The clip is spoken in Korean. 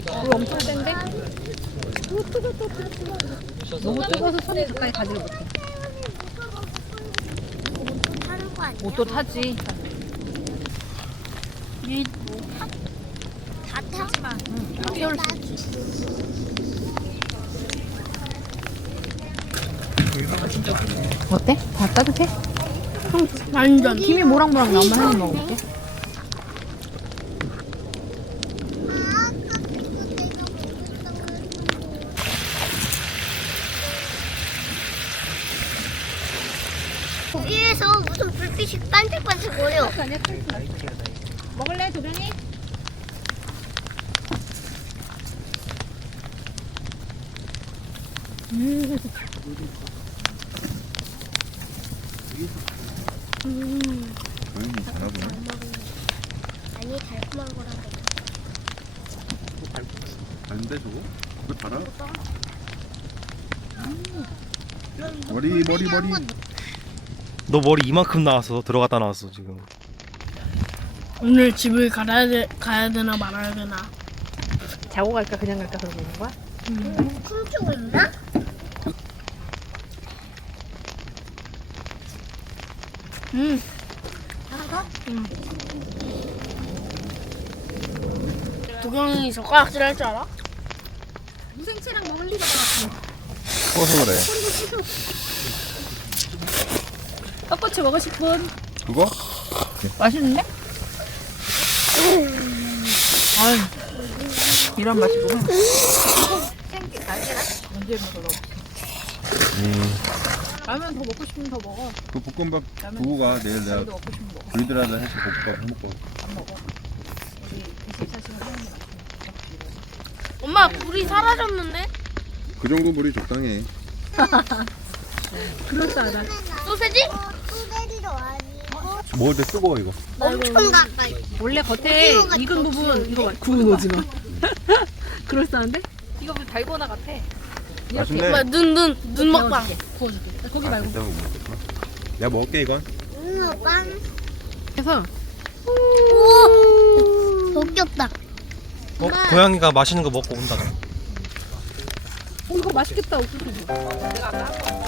이거 엄청 센데? 너무 뜨거워서 손이 가까이 가지를 못해. 타는 거 아니야? 옷도 타지. 다 타? 다 태울 수 있지. 어때? 다 따뜻해? 완전. 김이 모락모락 나오면 한입 먹어볼게. 위에서 무슨 불빛이 반짝반짝거려. 먹을래, 도련이? 고양이 잘하네. 아니 달콤한 거라고. 안돼 저거? 그거 달아? 머리. 너 머리 이만큼 나왔어. 들어갔다 나왔어 지금. 오늘 집을 가야 되나 말아야 되나. 자고 갈까, 그냥 갈까, 그러고 있는 거야? 춤추고 있나? 하나 더? 도경이 젓가락질 할 줄 알아? 무생채랑 먹을 리가 커서 그래. 떡꼬치 먹으실 분? 그거? 맛있는데? 아유, 이런 맛이구나. 언제 먹어? 라면 더 먹고 싶으면 더 먹어. 그 볶음밥 두고 가. 내일 내가 도 먹고 싶으면 먹어. 불들하다 해서 볶음밥 해먹고. 안 먹어. 우리 24시간 하는 거 엄마 불이 사라졌는데? 그 정도 물이 적당해. 그럴싸하다. 소세지? 소세지도 아니고 먹을 때 뜨거워 이거. 엄청 가까이. 원래 겉에 익은 부분 이거 봐. 구운 오징어. 그럴싸한데? 이거 무슨 달고나 같아. 맛있네. 엄마 눈 먹방. 구워줄게. 거기 말고. 내가 먹을게 이건. 빵. 해서 우와. 벗겼다. 고양이가 맛있는 거 먹고 온다. 이거 맛있겠다. 옥수수. 내가 아까 한 거.